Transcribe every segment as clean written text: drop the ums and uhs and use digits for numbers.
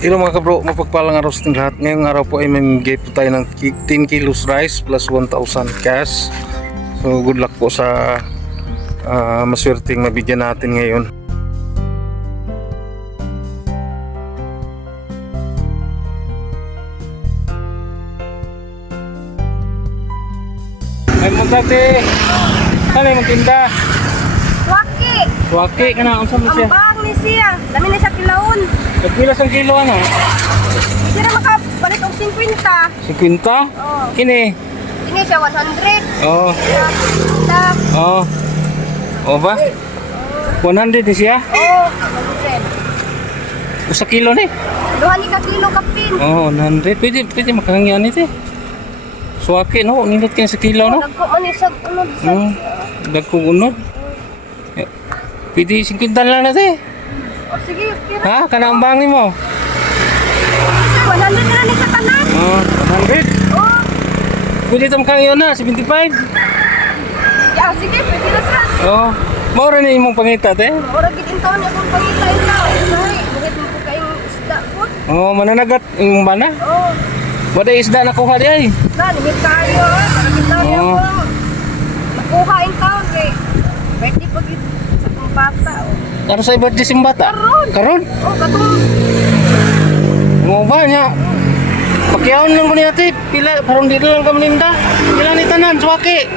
Hello mga kabro, mapagpalang araw sa ating lahat. Ngayong araw po ay mamimigay po tayo ng 10 kilos rice plus 1,000 cash. So good luck po sa maswerteng mabigyan natin ngayon. Ay mo dati. Ano yung tinda? Waki! Waki ka na, unsa mo siya? Ambang ni siya. Dami na siya kilaon. Nagpilas ang kilo ano? Hindi na makapalit og 50. 50? Oo. Kini? Tingin siya 100. Oo. Kita. Oo. O ba? 100 ni siya? Oo. 100. Usa kilo ni? Duha ni ka kilo kapin. Oo, 100. Pwede makahangyan ito eh. Suwaki no? Nindot kayo sa kilo no? Nagko man ni siya unod sa. Dagkong unod. Pwede 50 lang na ito eh. O sige, kira. Ha? Kanang bangin mo? 100 na ni sa tanan. Oo, 100. Oo. Pwede itong kang iyon na, 75. Ya, sige, pwede na sa. Oo. Maura na imong pangita te. Ora gid intaw ni akong pangita itaw. Ay, buhit mo kayong isda po. Oo, mananagat yung bana. Oo. Wala isda na kuha di ay. Na, limit tayo. Para kita Oo. yung nakuha yung taon eh. Pwede pag sa kong bata. Karo sa birthday simbata? Karon. Karon? Oh, katong Mo ba niya? Pakiyaon lang ko niya te. Pila, parang dito lang kami ninda. Pila ni tanan, suwaki.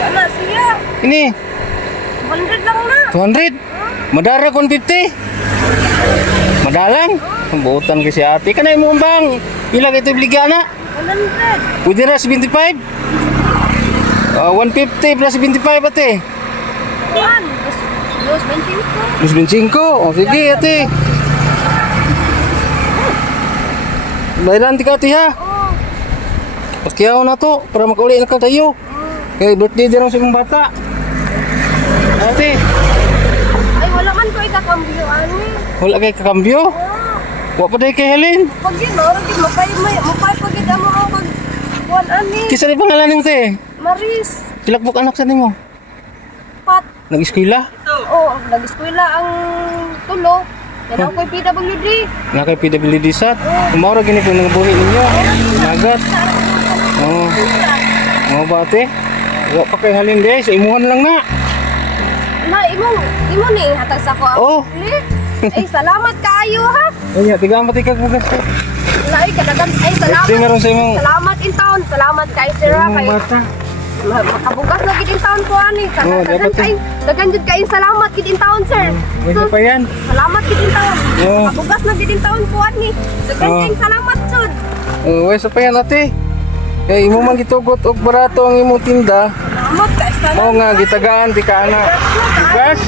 ano siya. Ini, 100 lang na. 200. Madara kon 50. Madalang. Ang buutan kasi ate. Kanay mo bang? Pila ito ibligyan na? 100. Pwede na 75? 150 plus 75 ate. Kuan. Dos 25. 25. O sige ate. Bayaran ti ka ate ha. Oh. Pakiyaw na to para makauli na ka tayo. Kaya birthday din sa imong bata. Ate, Ay, wala man ko ikakambyo, ani. wala kay kakambyo. Oh. Wa pa day kay Helen. Pag yun, ora gid mapay pag yun mo ang pag kuan, ani. Kisa ni pangalan nimo te? Maris. Pilakbok anak sa nimo. Pat. Nag-eskwela? Oh, nag-eskwela ang tulo. Yan ako kay PWD. Na kay PWD sat. Kumara gini po nang buhi ninyo. Nagat. Oo. Mo ba ate? Wa pa kay Helen day sa imuhan lang na. Na, imo ni hatag sa ko. Oh. Ay, salamat kaayo ha. Anya tiga matikag bugas ko. Ay, kadagan. Ay, salamat. Di meron sa imong Salamat in town. Salamat kay Sira kay bata. makabugas na gid in town ko ani. Oh, dapat Dagan jud kay salamat gid in town, sir. May Sus, pa yan. salamat gid in town. Oh. Makabugas na gid in town ko ani. Dagan Oh. kay salamat jud. Way sa pa yan ate. Kay imo man gitugot og barato ang imong tinda. Salamat kay salamat. Mao nga gitagaan ti ka ana. Bugas.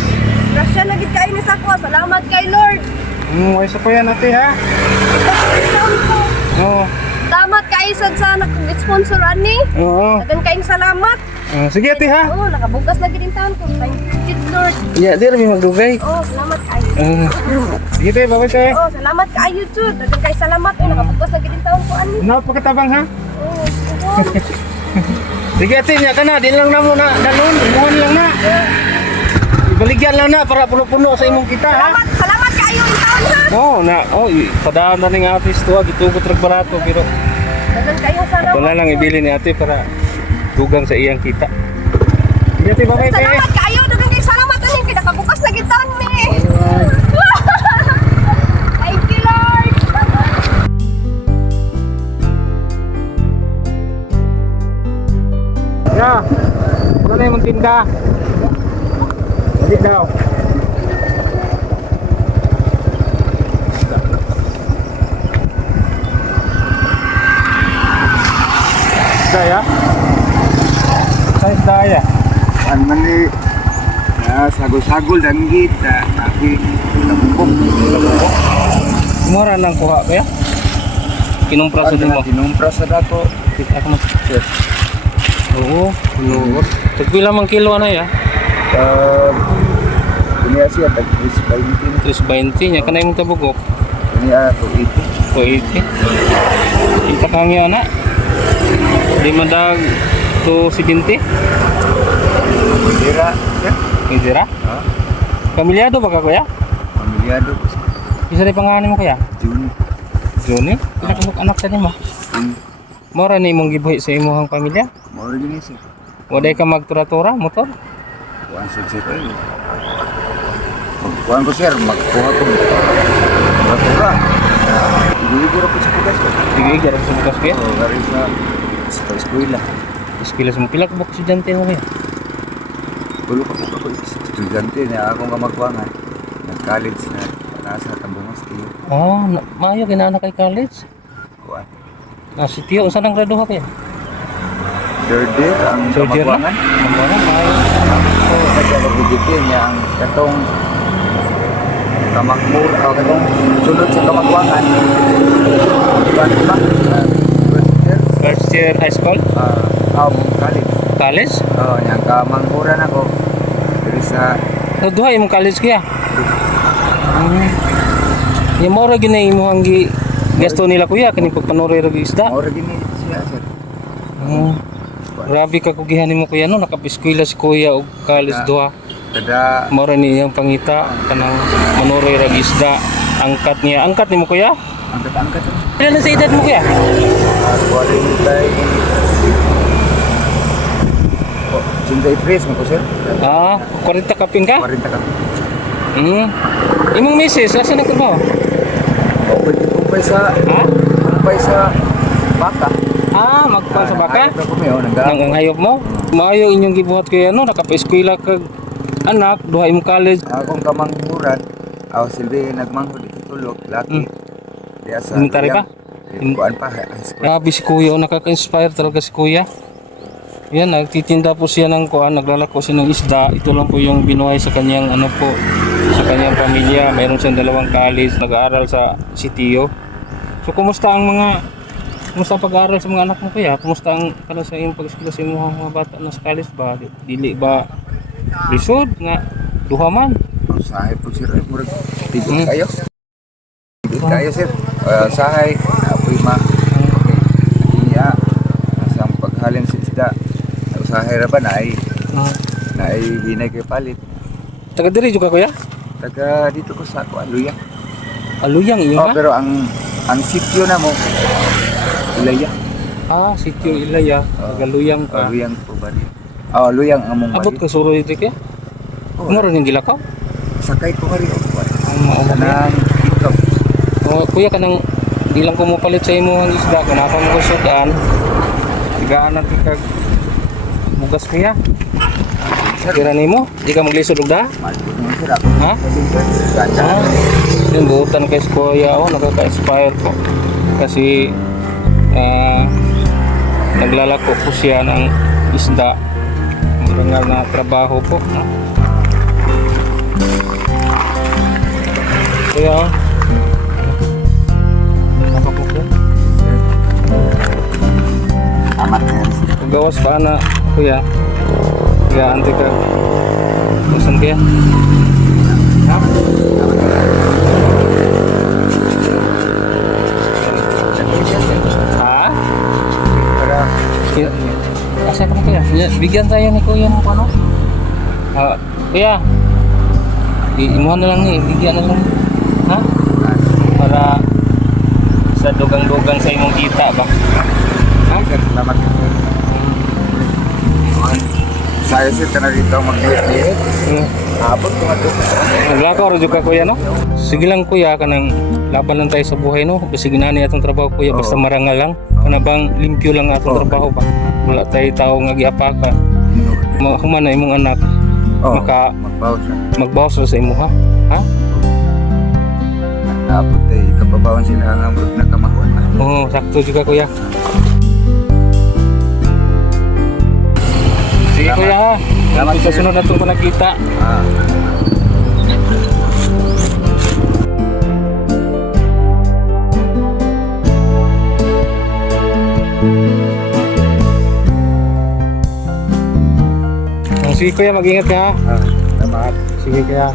Grasya na gid kay ni sa ko. Salamat kay Lord. Way sa pa yan ate ha. In town ko. Oo. Salamat kay sad sa nag-sponsor ani. Oo. Dagan kayong salamat. Sige ate ha. Oo, nakabugas na gid in town ko. Thank you, Lord. Ya, di rin magdugay. Oh, salamat kay. Sige tayo, babay tayo. Oh, salamat kaayo jud. Dagan kay salamat. Oh, nakabugas na gid in town ko ani. Napakatabang ha. Oh, Sige ate, niya ka na. Di lang na mo na. Danon, imuhan lang na. Ibaligyan lang na para puno-puno sa imong kita ha. Salamat kaayo in town ha. Padaan na ning artist to, gitugot rag barato pero Dagan kayo salamat. ito na lang ibili ni ate para dugang sa iyang kita. Sige ate, babay tayo. Salamat kaayo. Dagan kay salamat ani kay nakabugas na gid town ni. Thank you, Lord. Ya, ano yung tinda? Hindi daw. Daya? Size daya? An man ni sagol-sagol dan kita tapi lembong Mura lang kuha kaya? Kinumpra sa mo? tinumpra sa dato Ako mas. Oo, luot. Tagpila mang kilo na ya? ini siya tag 320 Terus 20 nya kana imong tabugok. ini 280 280. Kita kangyo na. Di madag to 70. Dira ya Indira? Pamilyado ba ka kuya? pamilyado Isa rin pangalan mo kuya? June. Johnny, pila ka anak sa nimo? Ang Mora ni imong gibuhi sa imong pamilya? mao rin yun sir. Waday ka magtura-tura motor? Kuhaan sir ko yun. Kuhaan ko sir, magkuha ko. Muratura. Ibu-ibu ra po sa pugas ko. Sige, garap sa bukas kaya. Oo, gari sa eskwela. Iskilas mo pila ka ba estudyante mo kaya? Tulo ka po ako estudyante na akong kamagwangan. Nag-college na nasa Tambungas kayo. Oh, maayo kinaanak kay college. Kuhaan. Si Tio, saan ang graduha kaya? Third year ang Third year na? kamagwangan. Ang wala, maayo. Oo, kasi nag-digitin niya ang katong kamakmur o katong sunod sa kamagwangan. Kuhaan ba? First year. First year high school? College. College? Oo, niyang kamanghuran ako. Dari sa Duha imong college kaya? Yung mora gina imong gasto nila kuya kani pagpanuri ra isda. Maura gini siya sir. Grabe ka kugihan nimo kuya no nakapiskwela si kuya og college duha. Kada Mora ni yang pangita kanang manuri ra isda. Angkat nimo kuya. angkat-angkat sir. Pila na sa edad mo kuya? Cinta Ipres mo ko sir. 40 kapin ka? 40 ka. Imong misis asa na trabaho? Pwede kumpay sa Ha? kumpay sa baka. Magkuhan sa baka? Nangayap ako may Nang ang hayop mo? Maayo inyong gibuhat kuya no nakapaeskwela kag anak duha imong college. Akong kamanghuran. Aw silbi nagmanghod ito tulog laki. Diya sa Elementary ka? Kuan pa high school. Grabe si kuya, nakaka-inspire talaga si kuya. Yan, nagtitinda po siya ng kuan, naglalako siya ng isda. Ito lang po yung binuhay sa kanyang sa kanyang pamilya. Mayroon siyang 2 college, nag-aaral sa Sitio. So kumusta ang pag-aaral sa mga anak mo kuya? Kumusta ang sa iyong pag-eskwela sa mga bata na sa college ba? Dili ba lisod nga duha man? Sahay po sir, murag tibig kayo. Tibig kayo sir. Sahay, apoy ma. Okay. Iya, asang paghalin sa isda. Sahay ra ba na ay hinay kay palit. Taga diri juga kuya? Taga dito ko sa Luyang. Aluyang iyo ha? Pero ang sitio na mo Ilaya. Sitio Ilaya, taga Luyang ka. Luyang po ba rin? Luyang ang mong Abot ka suro dito kaya? Muro ning gilakaw? Sakay ko nga rin. Ang maumay. Nang ikaw. Kuya kanang di lang ko mo palit sa imo ang isda kung napa mo sudan. Tigaan na kag mugas kuya. Tira nimo, di ka maglisod og da? Malpot mo sir ako. Ha? Ganda. Yung buutan kay kuya nakaka-inspire po. Kasi naglalako po siya ng isda. Marangal na trabaho po. Kuya, Amat na yan sir. gawas pa na kuya. Kaya ante ka. Kusan kaya? Ha? Ha? Para Kasi pa kuya. Bigyan tayo ni kuya mo ano? Kuya. Imuhan na lang ni, bigyan na lang. Ha? Para sa dugang-dugang sa imong kita ba? salamat ka sir. Saya sir ka na rito mag-liit. Abot ko nga doon. Naglakaw rin ka kuya no? Sige lang kuya, kanang laban lang tayo sa buhay no? Basig na niya atong trabaho kuya, basta marangal lang. Kana bang limpyo lang atong trabaho ba? Wala tayo tao nga giapaka. Human na imong anak. Magbawas siya. Magbawas ra sa imo ha? Ha? Abot tayo ikapabawan sila ang amrot na kamakuan na. Oo, sakto juga kuya. Sige kuya ha. Salamat, Sa sir. sunod na itong nakita. Sige kuya, mag-ingat ka ha. Salamat. Sige kuya.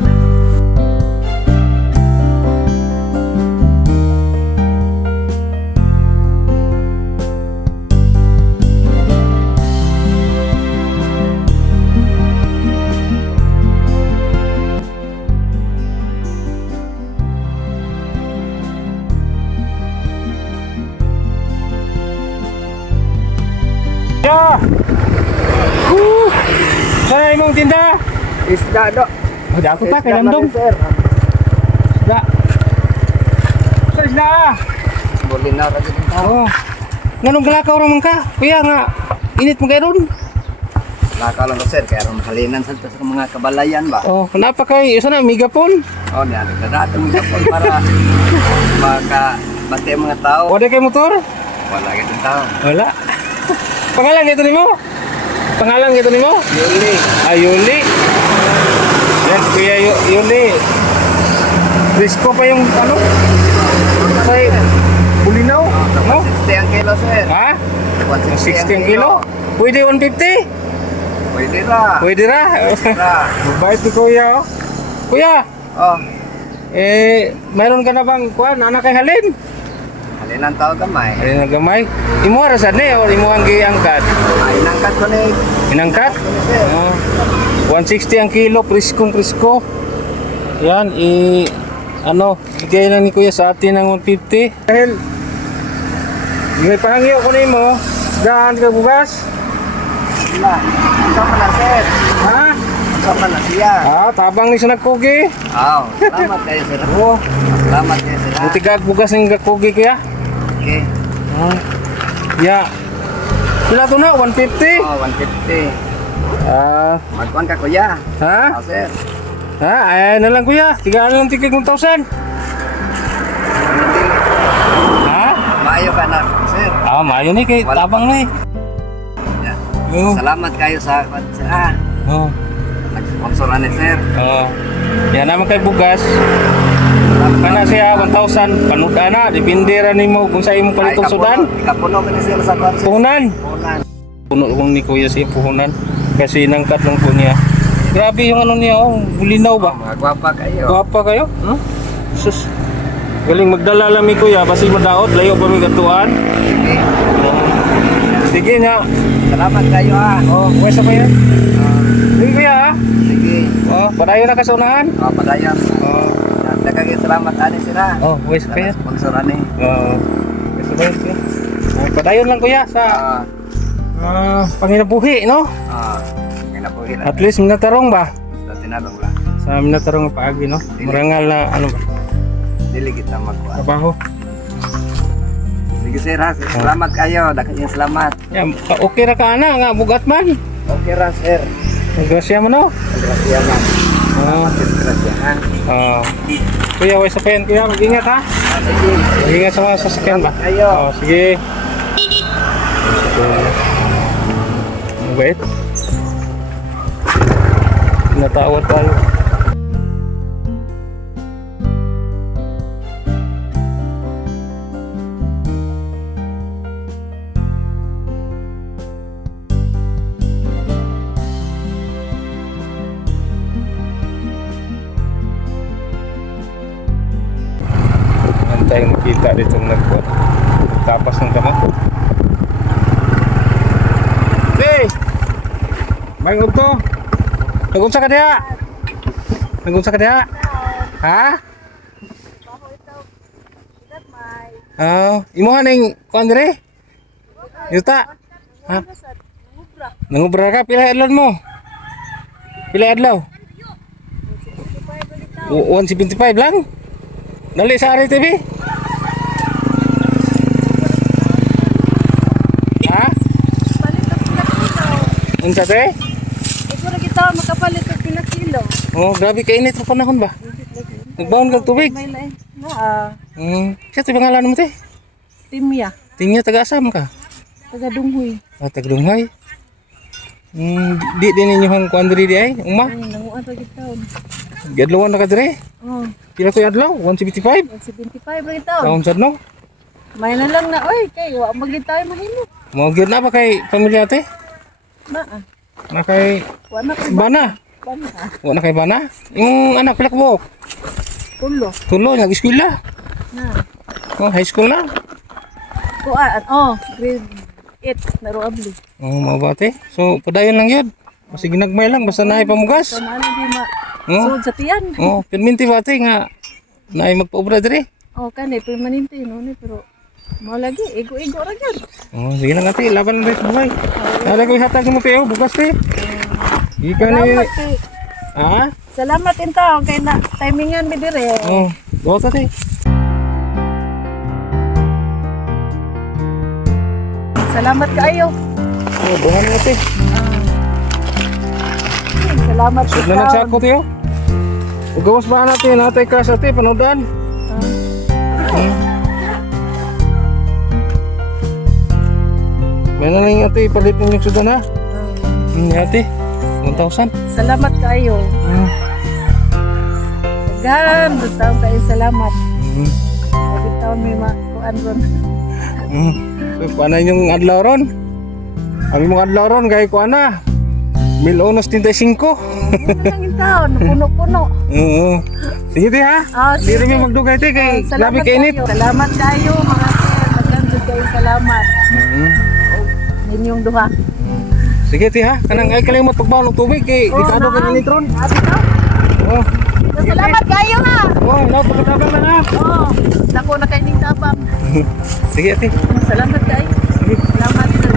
na imong tinda? Isda do. Oh, di ako ta kay Isda landong. man, sir. Isda. Sa isda. Buli na ra gyud tao. Oh. Nganong galakaw ra man ka? Kuya nga init mo kay ron. Naka lang ko sir kaya ron halinan sa mga kabalayan ba. Oh, kenapa kay usa na megapon? Oh, niya nagdadato mo para maka bati ang mga tao. Wala kay motor? Wala gyud tao. Wala. Pangalan ito nimo? Pangalan ito nimo? Yuli. Yuli. Yan, Kuya Yuli. Risco pa yung ano? Say, bulinaw? No? 60 ang kilo sir. Ha? 160 16 kilo? Pwede 150? Pwede ra. Pwede ra. Ra. Mabait ni Kuya, oh. Kuya, Oh, mayroon ka na bang kuan anak kay halin? halinan tao gamay. Halin na gamay. Imo ra sad ni or imo ang giangkat? Ay nangkat ko ni Inangkat? sir. Oh. 160 ang kilo, presko. Yan, bigay lang ni Kuya sa atin ng 150. Dahil, may pahangyo ko na mo, daan ka bugas. Wala. Sama na sir. Ha? Sama na siya. Tabang ni sa nagkugi. Oh, salamat kayo sir. Oo. Salamat kayo sir. Buti ka bugas ng nagkugi Kuya. Okay. Ya. Sila to na, 150. Oh, 150. Magkuhan ka kuya. Ha? Oh, sir. Ayan na lang Kuya. Tigaan lang tigig 1,000. Ha? Maayo ka na sir. Maayo ni kay tabang ni. Yeah. Oo. Salamat kayo sa sir. Oo. Nag-sponsor na ni sir. Oo. Yan naman kay bugas. Salamat. Kana siya 1,000 panuda na depende ra nimo kung sa imong palitong sudan. Ikapuno ka ni sir sa kwan sir. Puhunan. Puhunan. Puno lang ni Kuya si puhunan kasi nangkat lang po niya. Grabe yung ano niya, bulinaw ba? Mga gwapa kayo. Guwapa kayo? Sus. Galing magdala lang mi Kuya basi madaot layo pa mi katuan. Sige. Sige niya. Salamat kayo Pwesa pa yan. Sige Kuya ha. Sige. Padayon na ka sa unahan. Padayon. Daghang salamat ani sir Pwesa pa yan. Sponsor ani. Pwesa pa yan Kuya. Padayon lang Kuya sa panginabuhi, no? Panginabuhi lang. At least minatarong ba? Sa tinalong lang. Sa minatarong nga paagi, no? Marangal na ano ba? Dili kita magkuhan. Trabaho. Sige sir salamat kayo. Daghang salamat. Yeah, okay ra ka na nga bugat man. Okay ra sir. Grasya mo no? Grasya man. Grasya ha. Kuya, way sa pen. Kuya, mag-ingat ha. Sige. Mag-ingat sa mga sasakyan ba? Kayo. Sige. Wait. Natawad pa. Tayong makita dito nagtapas ng damo. Hey! Bago to. Nagunsa ka diha? Nagunsa ka diha? Ha? Imuha ning kuan dire? Yuta. Ha? Nangubra ka pila adlaw mo? Pila adlaw? 175 lang. Dali sa Ari TV. Ha? Unsa te? Ito lagi taon makapalit og pila kilo. Grabe kainit sa panahon ba? Nagbaon kag tubig. May lain. Siya ti pangalan mo te? Timya, Tingnya taga-asam ka? taga Dunghoy. Tagdunghay. Di din ninyo hang kuan diri di ay, uma. Nanguan lagi taon. Gadlawan na ka dire. Pila to adlaw? 175. 175 lagi taon. Taon sad no? May na lang na oy kay wa magid tayo mahimo. Mo gyud na ba kay pamilya te? Na kay Wa na kay bana. bana. Wa na kay bana. Yung anak pila ka buok? Tulo. Tulo nag-eskwela. Na. High school na. Grade 8 na roabli. Mao ba te? So padayon lang yun. Kasi ginagmay lang basta naay pamugas. Sa ano di ma Oh. sud sa tiyan. Perminti ba te nga naay magpaobra dire? Kani permanente no ni pero mo lagi igo-igo ra gyud. Sige lang ate, laban lang sa buhay. Dala ko ihatag mo te, bukas te. Gikan ni Salamat kay ha? Salamat intaw kay na timingan mi dire. Oh, go ta ti. Salamat kaayo. Oh, buhan na ti. Salamat Sud na ikaw. nagsako ti oh. Ugawas ba natin natay ka sa ti panodan. May na lang ate ipalit ninyo sudan ha. Ate 1,000. Salamat kaayo. Gan, butang kayo salamat. Butang may makuan ron. So kuana yung adlaw ron. Ami mong adlaw ron kay kuana. 1,035. Yun lang yung taon, puno-puno. Oo. Sige ti ha. Di Sige. rin magdugay ti kay labi kay init. kayo. Salamat kayo mga sir. Magandang kayo salamat. Ninyong duha. Sige ti ha. Kanang ay kalimot pagbaon ng tubig kay dikado ka init ron. Ate to? Oh. Salamat kayo ha. Oh, no pagkatagal na na. Oh, dako na kayo ning tabang. Sige ate. Salamat kayo. Salamat sir.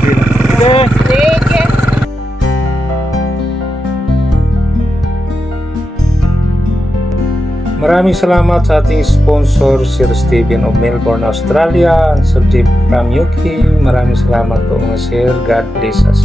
Sige. Sige. Maraming salamat sa ating sponsor, Sir Steven of Melbourne, Australia, and Sir Jeff from UK. Maraming salamat po mga sir. God bless us.